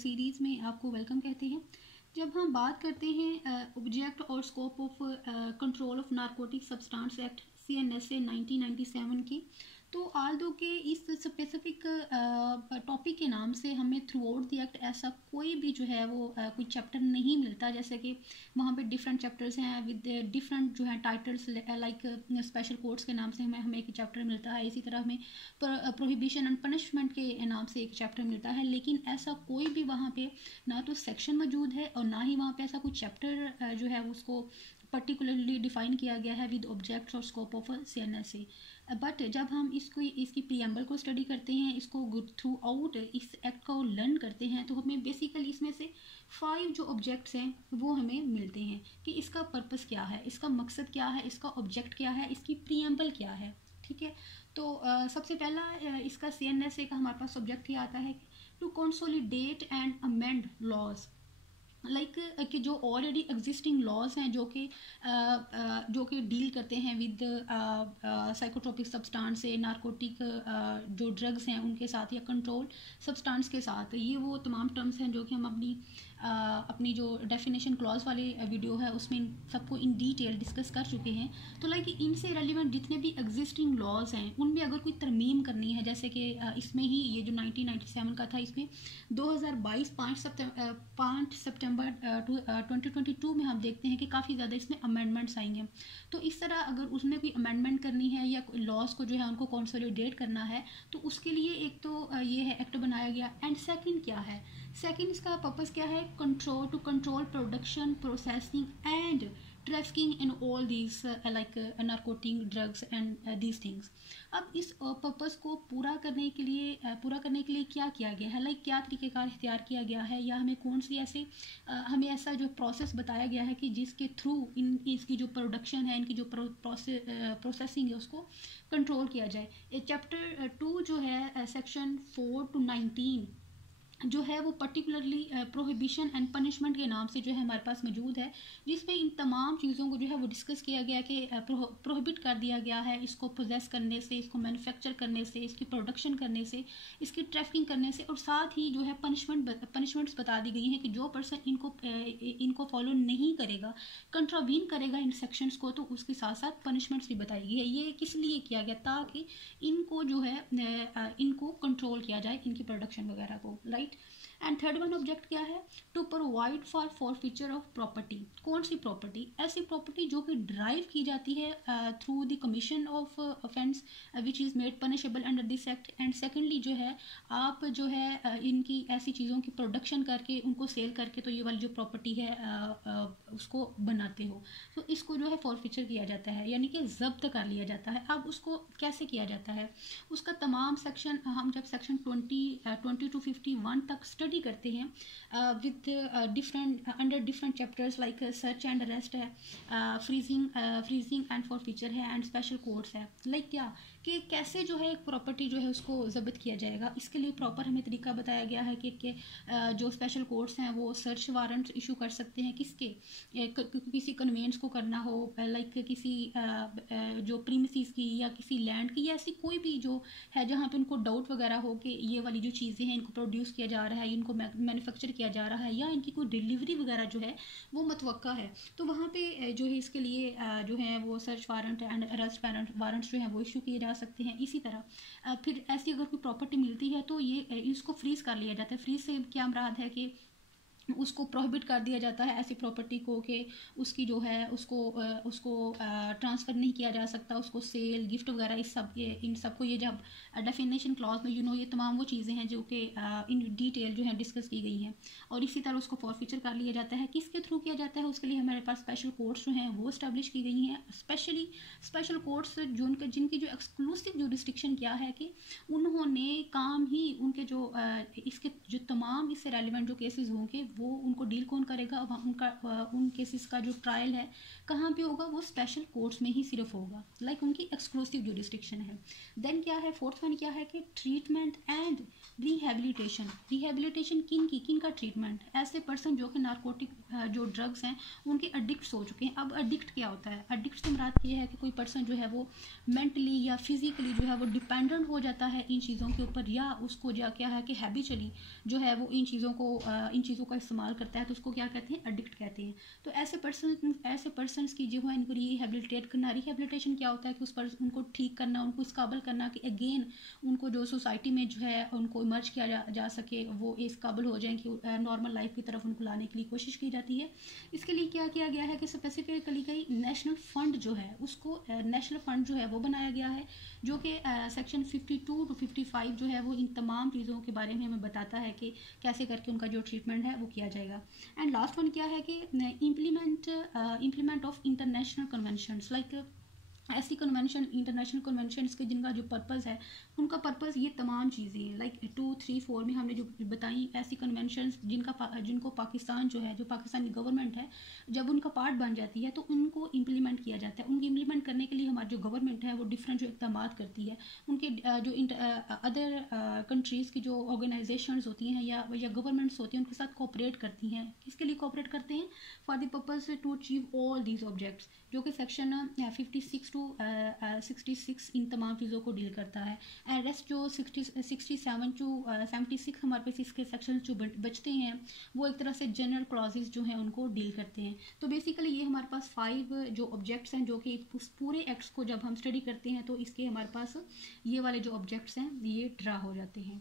Series में आपको welcome कहते हैं। जब हम बात करते हैं ऑब्जेक्ट और scope of control of narcotic substance act CNSA 1997 की, तो आल्दो के इस स्पेसिफिक टॉपिक के नाम से हमें थ्रू आउट द एक्ट ऐसा कोई भी जो है वो कोई चैप्टर नहीं मिलता, जैसे कि वहाँ पे डिफरेंट चैप्टर्स हैं विद डिफरेंट जो है टाइटल्स, लाइक स्पेशल कोर्ट्स के नाम से हमें एक चैप्टर मिलता है, इसी तरह हमें प्रोहिबिशन एंड पनिशमेंट के नाम से एक चैप्टर मिलता है। लेकिन ऐसा कोई भी वहाँ पे ना तो सेक्शन मौजूद है और ना ही वहाँ पे ऐसा कोई चैप्टर जो है उसको पर्टिकुलरली डिफाइन किया गया है विद ऑब्जेक्ट्स और स्कोप ऑफ CNSA। बट जब हम इसकी प्रीएम्बल को स्टडी करते हैं, इसको थ्रू आउट इस एक्ट को लर्न करते हैं, तो हमें बेसिकली इसमें से 5 जो ऑब्जेक्ट्स हैं वो हमें मिलते हैं कि इसका पर्पस क्या है, इसका मकसद क्या है, इसका ऑब्जेक्ट क्या है, इसकी प्रीएम्बल क्या है। ठीक है, तो सबसे पहला इसका CNSA का हमारे पास ऑब्जेक्ट ही आता है to consolidate and amend laws, like कि जो ऑलरेडी एग्जिस्टिंग लॉज हैं जो कि डील करते हैं विद साइकोट्रोपिक सब्सटेंस से, नारकोटिक जो ड्रग्स हैं उनके साथ या कंट्रोल सब्सटेंस के साथ। ये वो तमाम टर्म्स हैं जो कि हम अपनी जो डेफिनेशन क्लॉज वाले वीडियो है उसमें सबको इन डिटेल डिस्कस कर चुके हैं। तो लाइक इनसे रेलिवेंट जितने भी एग्जिस्टिंग लॉज हैं उनमें अगर कोई तरमीम करनी है, जैसे कि इसमें ही ये जो 1997 का था, इसमें 2022 5 सितंबर 2022 में हम देखते हैं कि काफ़ी ज़्यादा इसमें अमेंडमेंट्स आएंगे। तो इस तरह अगर उसमें कोई अमेंडमेंट करनी है या लॉज को जो है उनको कंसोलिडेट करना है, तो उसके लिए एक तो ये है एक्ट बनाया गया। एंड सेकंड क्या है, सेकंड इसका पर्पस क्या है, control production, processing and trafficking in all these like narcotic drugs and these things. अब इस पर्पस को पूरा करने के लिए क्या किया गया है, लाइक क्या तरीक़ेकार इख्तियार किया गया है, या हमें कौन सी हमें ऐसा जो प्रोसेस बताया गया है कि जिसके थ्रू इसकी जो प्रोडक्शन है, इनकी जो प्रोसेसिंग है उसको कंट्रोल किया जाए। चैप्टर 2 जो है सेक्शन 4 to 19 जो है वो पर्टिकुलरली प्रोहिबिशन एंड पनिशमेंट के नाम से जो है हमारे पास मौजूद है, जिसमें इन तमाम चीज़ों को जो है वो डिस्कस किया गया कि प्रोहिबिट कर दिया गया है इसको पोजेस करने से, इसको मैन्युफैक्चर करने से, इसकी प्रोडक्शन करने से, इसकी ट्रैफिकिंग करने से, और साथ ही जो है पनिशमेंट्स बता दी गई हैं कि जो पर्सन इनको फॉलो नहीं करेगा, कंट्रावीन करेगा इन सेक्शंस को, तो उसके साथ साथ पनिशमेंट्स भी बताई गई है। ये किस लिए किया गया, ताकि इनको जो है इनको कंट्रोल किया जाए, इनकी प्रोडक्शन वगैरह को, right. And third one object क्या है, to provide for forfeiture of property. कौन सी प्रॉपर्टी, ऐसी प्रॉपर्टी जो कि ड्राइव की जाती है through the commission of offence which is made punishable under this act. And secondly जो है आप जो है इनकी ऐसी चीज़ों की प्रोडक्शन करके उनको सेल करके तो ये वाली जो प्रॉपर्टी है उसको बनाते हो, तो इसको जो है फॉरफीचर किया जाता है, यानी कि जब्त कर लिया जाता है। अब उसको कैसे किया जाता है, उसका तमाम सेक्शन हम जब सेक्शन 20 to 51 तक स्टडी करते हैं with under different chapters, like search and arrest है, फ्रीजिंग एंड फॉरफीचर है, एंड स्पेशल कोर्ट्स है। लाइक क्या कि कैसे जो है एक प्रॉपर्टी जो है उसको जब्त किया जाएगा, इसके लिए प्रॉपर हमें तरीका बताया गया है कि जो स्पेशल कोर्ट्स हैं वो सर्च वारंट इशू कर सकते हैं, किसी कन्वेंस को करना हो, लाइक किसी जो प्रीमिसेस की या किसी लैंड की, या ऐसी कोई भी जो है जहाँ पे उनको डाउट वगैरह हो कि ये वाली जो चीज़ें हैं इनको प्रोड्यूस किया जा रहा है, इनको मैन्युफैक्चर किया जा रहा है, या इनकी कोई डिलीवरी वगैरह जो है वो मतवक्का है, तो वहाँ पे जो है इसके लिए जो है वो search warrant and arrest warrants जो हैं वो इशू किए जा सकते हैं। इसी तरह फिर ऐसी अगर कोई प्रॉपर्टी मिलती है तो ये इसको फ्रीज कर लिया जाता है। फ्रीज से क्या मुराद है कि उसको प्रोहिबिट कर दिया जाता है ऐसी प्रॉपर्टी को कि उसकी जो है उसको ट्रांसफ़र नहीं किया जा सकता, उसको सेल, गिफ्ट वगैरह इन सब को ये जब डेफिनेशन क्लॉज में ये तमाम वो चीज़ें हैं जो कि इन डिटेल जो है डिस्कस की गई हैं। और इसी तरह उसको फॉरफीचर कर लिया जाता है। किसके थ्रू किया जाता है, उसके लिए हमारे पास स्पेशल कोर्ट्स जो हैं वो इस्टेब्लिश की गई हैं। स्पेशली स्पेशल कोर्ट्स जिनकी जो एक्सक्लूसिव जो रिस्ट्रिक्शन क्या है कि उन्होंने काम ही उनके जो इसके जो तमाम इससे रेलिवेंट जो केसेस होंगे वो उनको डील कौन करेगा, उन केसेस का जो ट्रायल है कहाँ पे होगा, वो स्पेशल कोर्ट्स में ही सिर्फ होगा, लाइक उनकी एक्सक्लूसिव जुरिस्डिक्शन है। देन क्या है, फोर्थ वन क्या है कि ट्रीटमेंट एंड रिहेबिलिटेशन किन का ट्रीटमेंट, ऐसे पर्सन जो कि नारकोटिक जो ड्रग्स हैं उनके एडिक्ट्स हो चुके हैं। अब एडिक्ट क्या होता है, एडिक्ट से मुराद ये है कि कोई पर्सन जो है वो मेंटली या फिजिकली जो है वो डिपेंडेंट हो जाता है इन चीज़ों के ऊपर, या उसको क्या है कि हैबिचुअली जो है वो इन चीज़ों का इस्तेमाल करता है, तो उसको क्या कहते हैं, एडिक्ट कहते हैं। तो ऐसे पर्सन की जो है इनको रिहेबिलिटेट करना, रिहेबिलिटेशन क्या होता है कि उनको ठीक करना, उनको इस काबिल करना कि अगेन उनको जो सोसाइटी में जो है उनको इमर्ज किया जा सके, वो इस काबिल हो जाए कि नॉर्मल लाइफ की तरफ उनको लाने के लिए कोशिश की जाती है। इसके लिए क्या किया गया है कि स्पेसिफिकली कई नेशनल फंड जो है उसको नेशनल फंड जो है वो बनाया गया है, जो कि सेक्शन 52 to 55 जो है वो इन तमाम चीज़ों के बारे में हमें बताता है कि कैसे करके उनका जो ट्रीटमेंट है वो किया जाएगा। एंड लास्ट वन क्या है कि implement of international conventions, like ऐसी कन्वेंशन, इंटरनेशनल कन्वेंशंस के जिनका जो पर्पज़ है, उनका पर्पज़ ये तमाम चीज़ें हैं, लाइक 2, 3, 4 में हमने जो बताई ऐसी कन्वेंशंस जिनको पाकिस्तान जो है, जो पाकिस्तानी गवर्नमेंट है, जब उनका पार्ट बन जाती है तो उनको इम्प्लीमेंट किया जाता है। उनको इम्प्लीमेंट करने के लिए हमारी जो गवर्नमेंट है वो डिफरेंट जो इक़दाम करती है, उनके जो अदर कंट्रीज़ की जो ऑर्गेनाइजेशंस होती हैं या गवर्नमेंट्स होती हैं उनके साथ कोऑपरेट करती हैं। किसके लिए कोऑपरेट करते हैं, for the purpose to achieve all these objects, जो कि सेक्शन 56 to 66 इन तमाम चीज़ों को डील करता है। एंड रेस्ट जो 67 to 76 हमारे पास इसके सेक्शन जो बचते हैं वो एक तरह से जनरल क्लॉजेज जो हैं उनको डील करते हैं। तो बेसिकली ये हमारे पास 5 जो ऑब्जेक्ट्स हैं, जो कि उस पूरे एक्ट्स को जब हम स्टडी करते हैं तो इसके हमारे पास ये वाले जो ऑब्जेक्ट्स हैं ये ड्रा हो जाते हैं।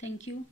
Thank you.